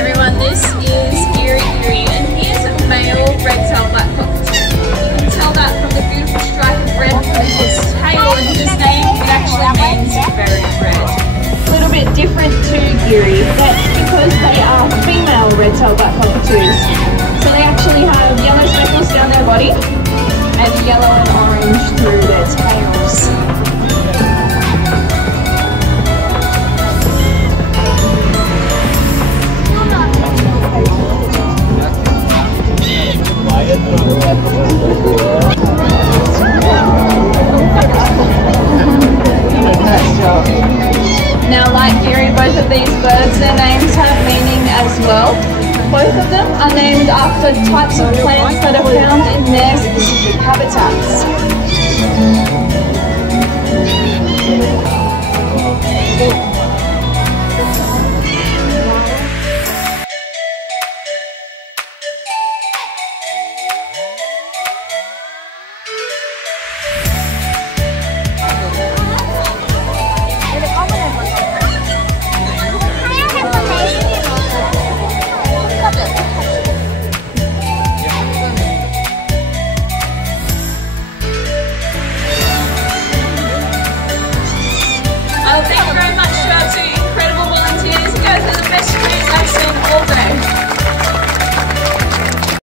Everyone, this is Geary and he is a male red-tailed black cockatoo. You can tell that from the beautiful stripe of red on his tail and his name. It actually means very red. A little bit different to Geary. That's because they are female red-tailed black cockatoos. So they actually have yellow speckles down their body and yellow and orange through their tails. Now, like Geary, both of these birds, their names have meaning as well. Both of them are named after types of plants that are found in their specific habitats.